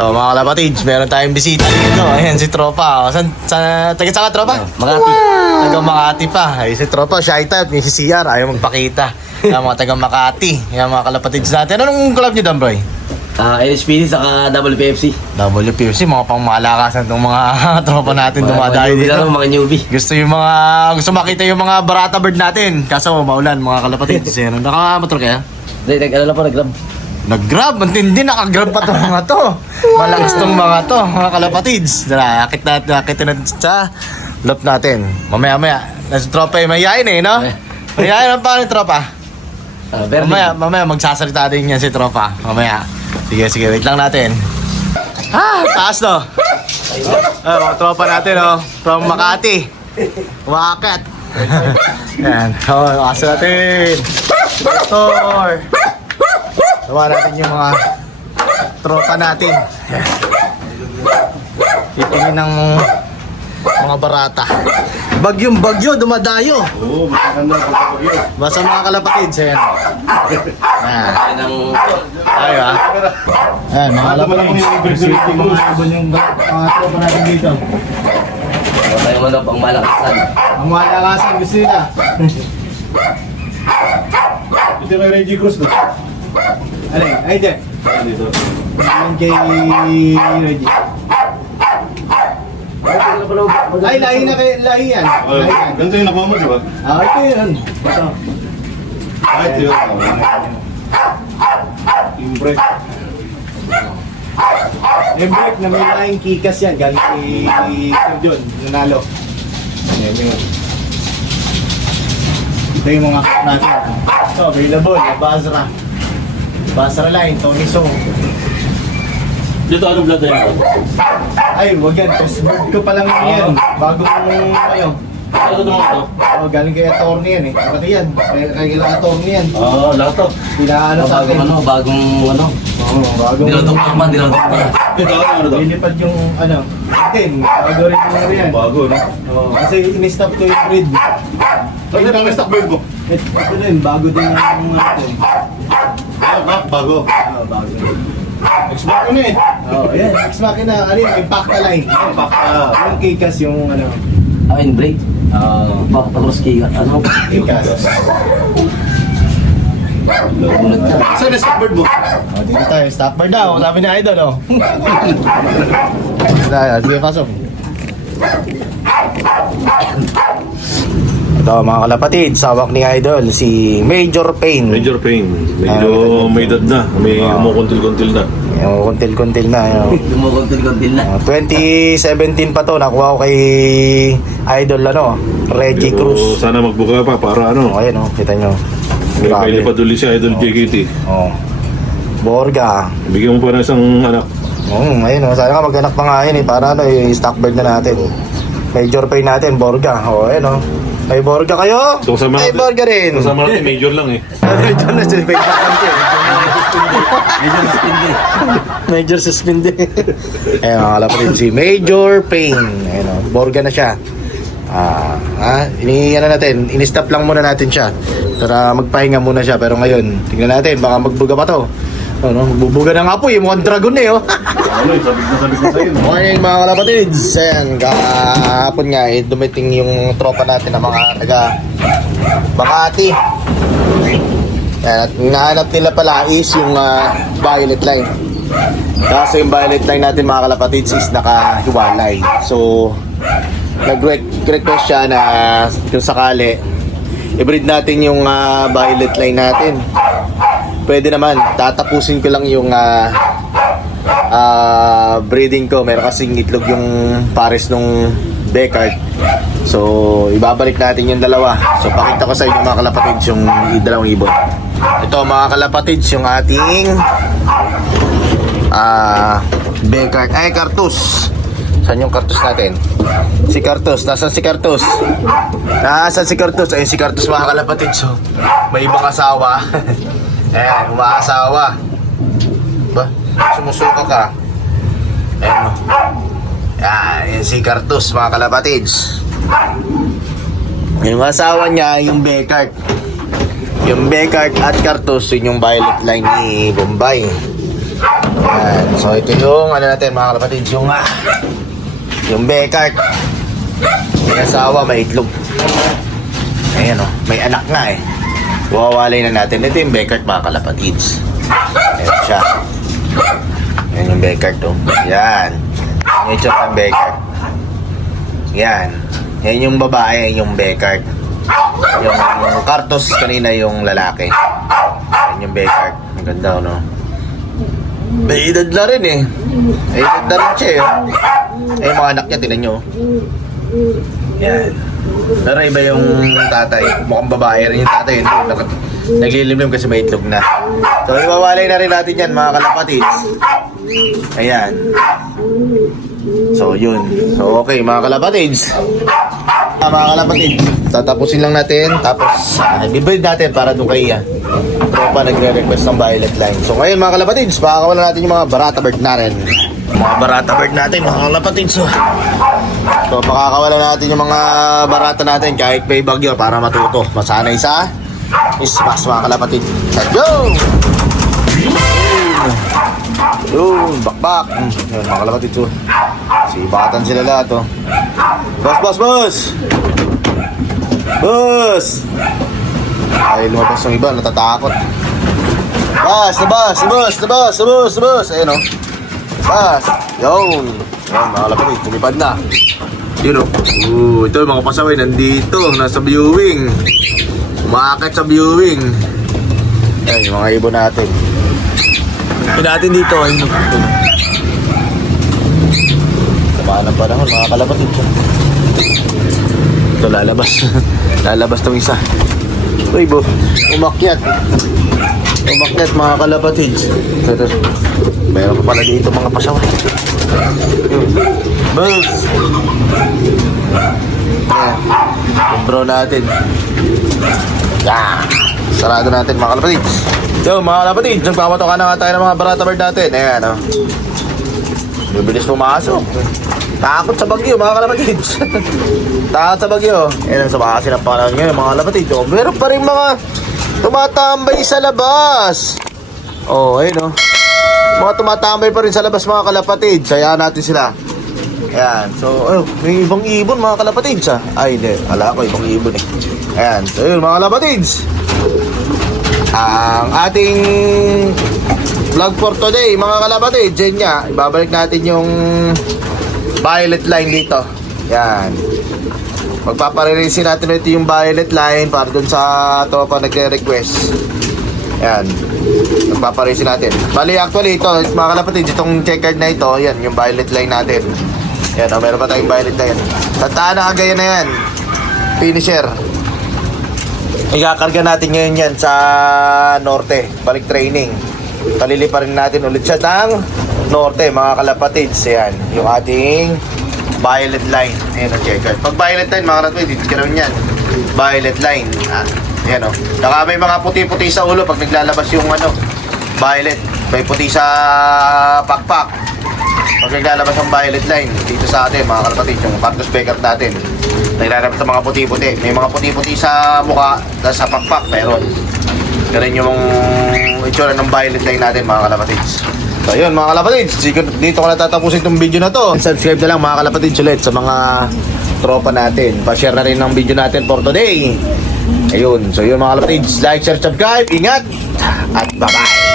So, mga kalapatids, meron tayong bisita dito. Ayan, si Tropa. Taga saan ka, Tropa? Makati. Taga Makati pa. Ay, si Tropa, shy type. Ni si CR, ayaw magpakita. Ayan, mga taga Makati. Ayan, mga kalapatids natin. Anong club niyo, Dambroy? LSPD saka WPFC. WPFC, mga pangmalakasan itong mga tropa natin dumadayo dito. Mga newbie. Gusto makita yung mga barata bird natin. Kaso maulan, mga kalapatids. Ayan, nakamotor kaya? Nag-grab. Nag-grab, matindi, naka-grab pa itong mga to. Malakas tong mga to, mga kalapatids. Dala, akit natin sa loob natin. Mamaya. Nasa tropa yung mayayain no? Mayayain ang paano yung tropa? Mamaya magsasalita din yan si tropa. Mamaya. Sige, wait lang natin. Taas no? Mga tropa natin from Makati. Wakat. Yan, kaso natin. Motor. Tawa natin yung mga tropa natin. Titingin ng mga barata. Bagyong bagyo, dumadayo. Oo, maganda bagyo. Basta mga kalapatids, ayan. Ayo Ayan, mga kalapatids. Mga tropa natin dito. Tayo manok ang malakasan. Ang malakasan, gusto nila. Ito kay Reggie Cruz no? Alin, ay dyan. Dito. Yung kay Reggie. Ay, lahi yan. Lahi yan. Ganito yung nakuha mo, di ba? Ito yun. Ito. Ito yun. Yung break. Yung break na may lahing kikas yan. Galing kay Sir John, nanalo. Ayan yun. Ito yung mga natin. Ito, available. Basra. Basra line, Tony Song. Dito anong blood yan? Ay, wag yan. Test bird ko pa lang yan. Bagong ano. Ano naman ito? Galing kay attorney yan eh. Pati yan. Kay attorney yan. Oo, lahat to. Pinaano sa akin. Bagong Oo, bagong. Dinodoktor man. Ito ano to? Lilipad yung ano. Din, bago rin yung yan. Bago, no? Oo, kasi in-stop ko yung breed. Ay, ito ang stock bird mo. Ito din, bago din yung ano. Bago. Bago. Expect ko na eh. Yan. Next makina, ano yun, impact line. Yung kikas yung ano. Break. Cross key. Ano? Kikas. Saan ang stock bird mo? Dito tayo, stopper daw. Sabi ni Idol, Sige, pasok. Ito mga kalapatid, sawak ni Idol, si Major Pain. Major pain. Medyo may edad na. May umukuntil-kuntil na. Yung kuntil-kuntil na. Dumukuntil-kuntil na. 2017 pa to, nakuha ko kay Idol, Reggie Pero Cruz. sana magbuka pa para ano. Ayan, kita nyo. May lipad ulit si Idol JKT. Borga. Bigyan mo pa ng isang anak. Ayun, sana ka mag-anak pa nga yun para i-stock bird na natin. Major Pain natin, Borga. Ayun, may Borga kayo? So, kasama May natin- Borga rin. Kasama natin, major lang eh. Major na suspended. Medyo suspended. Major suspended. Ayun, mga kalapatid, si Major Pain. Ayun, Borga na siya. In-stop lang muna natin siya para magpahinga muna siya. Pero ngayon, tingnan natin, baka magbuga pa to. Magbubuga na nga po, mukhang dragon Ano eh, sabit na sa'yo. Morning mga kalapatids. Ayan, kahapon nga dumating yung tropa natin na mga taga Makati. Ayan, at hinahanap nila pala is yung violet line. Kaso yung violet line natin mga kalapatids is nakahiwalay. So, nag-request siya na kung sakali i-breed natin yung violet line natin. Pwede naman, tatapusin ko lang yung breeding ko. Meron kasing itlog yung pares nung Becard. So, ibabalik natin yung dalawa. So, pakita ko sa inyo mga kalapatids yung dalawang ibon. Ito mga kalapatids, yung ating Becard. Ay, Cartus. Saan yung Cartus natin? Si Cartus. Nasaan si Cartus? Nasaan si Cartus? Ayun si Cartus mga kalapatids. So, may ibang asawa. Ayan, umaasawa. Ba? Sumusuka ka. Ayan. Yan si Cartus mga kalapatids. Yung asawa niya, yung Becard. Yung Becard at Cartus, yun yung violet line ni Bombay. Yan. So ito yung ano natin mga kalapatids, yung Becart. May asawa, may itlog. Ayan o, may anak nga eh. Wawalay na natin. Ito yung Becart mga kalapatids. Ayan siya. Ayan yung Becart o. Yan. Yung itsura ng Becart. Yan. Yan yung babae, yung Becart. Yung Cartos kanina yung lalaki. Yan yung Becart. Ang ganda no. May edad na rin eh. May edad na rin siya eh. Ay yung mga anak niya, tinan nyo. Yan. Pero iba yung tatay. Mukhang babae rin yung tatay. Naglilimlim kasi may itlog na. So iwawalay na rin natin yan mga kalapatids. Ayan. So yun. So okay mga kalapatids. Mga kalapatids, tatapusin lang natin. Tapos bibrid natin para doon kay tropa nagre-request ng violet line. So ngayon mga kalapatids, pakakawalan natin yung mga barata bird natin. Mga barata bird natin mga kalapatids. So pakakawalan natin yung mga barata natin kahit may bagyo para matuto. Masanay sa ismas mga kalapatids. Let's go! Yun, bakbak. Yun mga kalapatids. Sibatan sila lahat oh. Boss! Ay, lumabas yung iba, natatakot. Boss! Ayun o. Boss! Yun, mga kalapatids, tumipad na. Yun o. Ito yung mga pasaway, nandito, nasa viewing. Umakit sa viewing. Ayun, yung mga ibon natin. Ito natin dito, ayun o. Samaan ang panahon, mga kalapatids. Ito lalabas. Lalabas tong isa. Uy, umakyat mga kalapatids. Ito. Meron pa pala dito mga pasaway. Boss! Ayan. Yung bro natin. Sarado natin mga kalapatids. So mga kalapatids, nagpapatoka na nga tayo ng mga barata bird natin. Ayan o. Bibilis pumasok. Takot sa bagyo mga kalapatids. Takot sa bagyo. Ayan ang sabakasin ng panahon ngayon mga kalapatids. Meron pa rin mga tumatambay sa labas. Ayun mga tumatambay pa rin sa labas mga kalapatids. Hayaan natin sila. Ayan. So may ibang ibon mga kalapatids Ay hindi, ala ko ibang ibon eh. Ayan. So yun mga kalapatids, ang ating vlog for today mga kalapatids, dyan nga ibabalik natin yung violet line dito. Yan. Magpaparelease natin ito yung violet line para dun sa tropa nagre-request. Yan. Magpaparelease natin. Bali actually ito mga kalapatids, itong checkered na ito, yan yung violet line natin. Yan meron pa tayong violet line. Tataan na kagaya na yan. Finisher. Ikakarga natin ngayon yan sa norte. Balik training. Paliliparin natin ulit siya ng norte mga kalapatids. Ayan, yung ating violet line. Ayan ang checker. Pag violet line mga kalapatids, karoon yan violet line. Ayan o. Saka may mga puti-puti sa ulo pag naglalabas yung violet. May puti sa pakpak pag naglalabas ang violet line dito sa atin mga kalapatids. Yung Cartos Becart natin naglalabas ng mga puti-puti. May mga puti-puti sa mukha, sa pakpak, pero ganun yung itsura ng violet line natin mga kalapatids. So yun mga kalapatids, dito ko natatapusin itong video na to. Subscribe na lang mga kalapatids ulit sa mga tropa natin. Pa-share na rin ng video natin for today. Ayun, so yun mga kalapatids, like, share, subscribe, ingat at bye-bye.